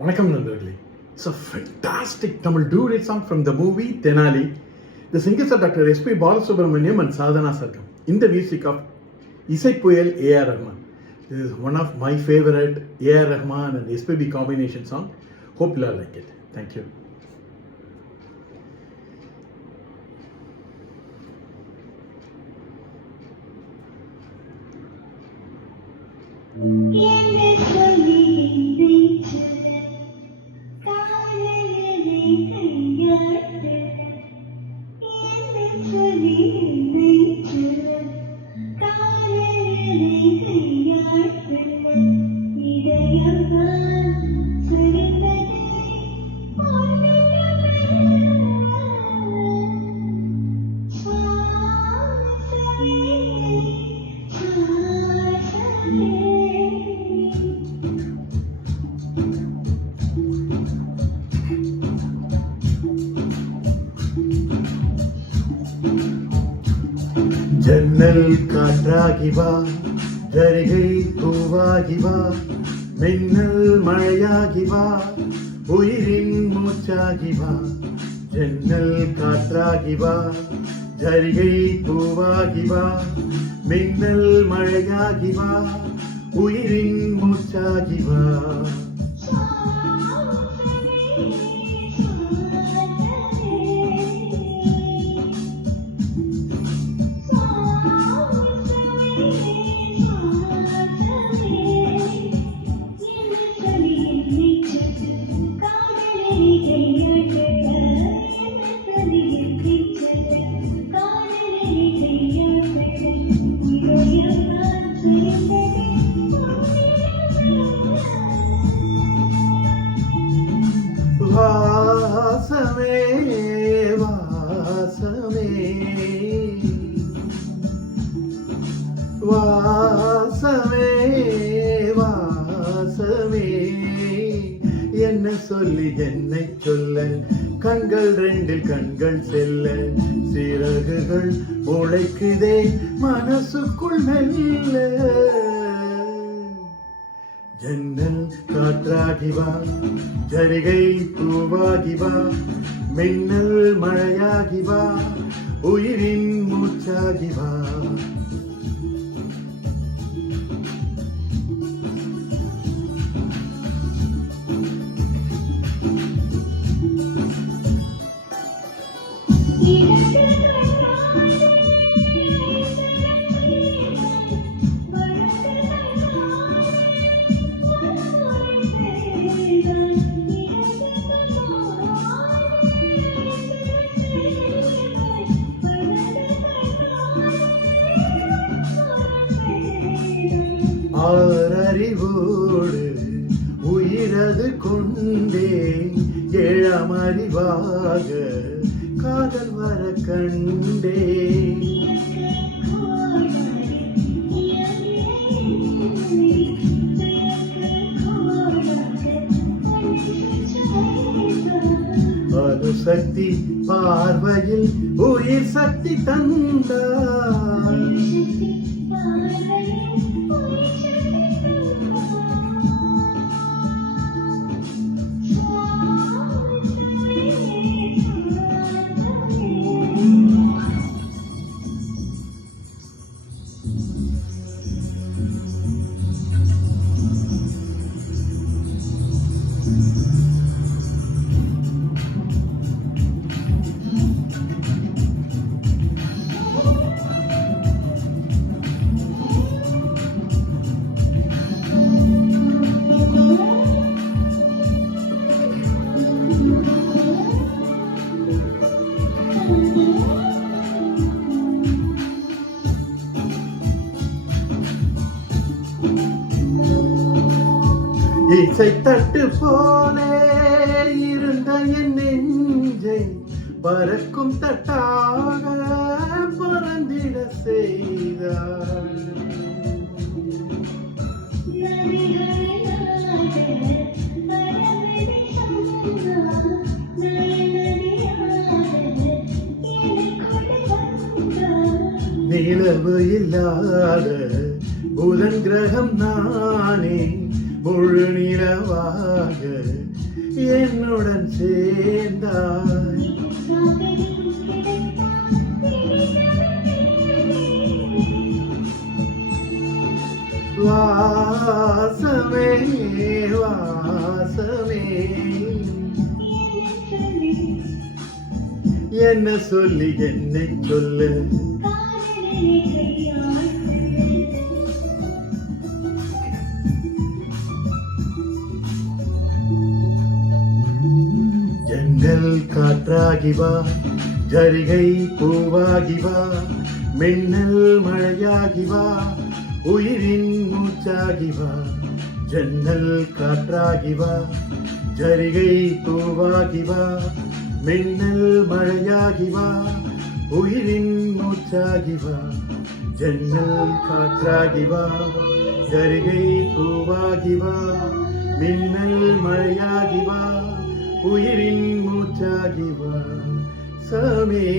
வணக்கம் நண்பர்களே. It's a fantastic Tamil duet song from the movie Tenali. The singers are Dr. S.P. Balasubramaniam and Sadhana Sargam in the music of Isai Puyal A.R. Rahman. This is one of my favorite A.R. Rahman and SPB combination song. Hope you all like it. Thank you. ஜன்னல் காற்றாகி வா, ஜரிகை பூவாகி வா, மின்னல் மழையாகி வா, உயிரின் மூச்சாகி வா. ஜன்னல் காற்றாகி வா, ஜரிகை பூவாகி வா, மின்னல் மழையாகி வா, உயிரின் மூச்சாகி வா. வாசமே வாசமே வாசமே வாசமே, என்ன சொல்லி என்னை சொல்ல, கண்கள் ரெண்டில் கண்கள் செல்ல, சிறகுகள் உழைக்குதே மனசுக்குள் மெல்ல. ஜன்னல் காற்றாகி வா, ஜரிகை பூவாகி வா, மின்னல் மழையாகி வா, உயிரின் மூச்சாகி வா. ஆறறிவோடு உயிரது கொண்டே, ஏழாம் அறிவாக காதல் வர கண்டே. அணுசக்தி பார்வையில் உயிர் சக்தி தந்தார். இசை தட்டு போலே இருந்த என் நெஞ்சை பறக்கும் தட்டாக பறந்திட செய்தார். நிலவு இல்லாத புதன் கிரகம் நானே, முழு நிலவாக என்னுடன் சேர்ந்தாய். வாசமே வாசமே என்ன சொல்லி என்னை சொல்லு. ஜன்னல் காற்றாகி வா, ஜரிகை பூவாகி வா, மின்னல் மழையாகி வா, உயிரின் மூச்சாகி வா. ஜன்னல் காற்றாகி வா, ஜரிகை பூவாகி வா, மின்னல் மழையாகி வா, உயிரின் மூச்சாகி வா. ஜன்னல் காற்றாகி வா, ஜரிகை பூவாகி வா, மின்னல் மழையாகி வா, உயிரின் மூச்சாகி வா. சமே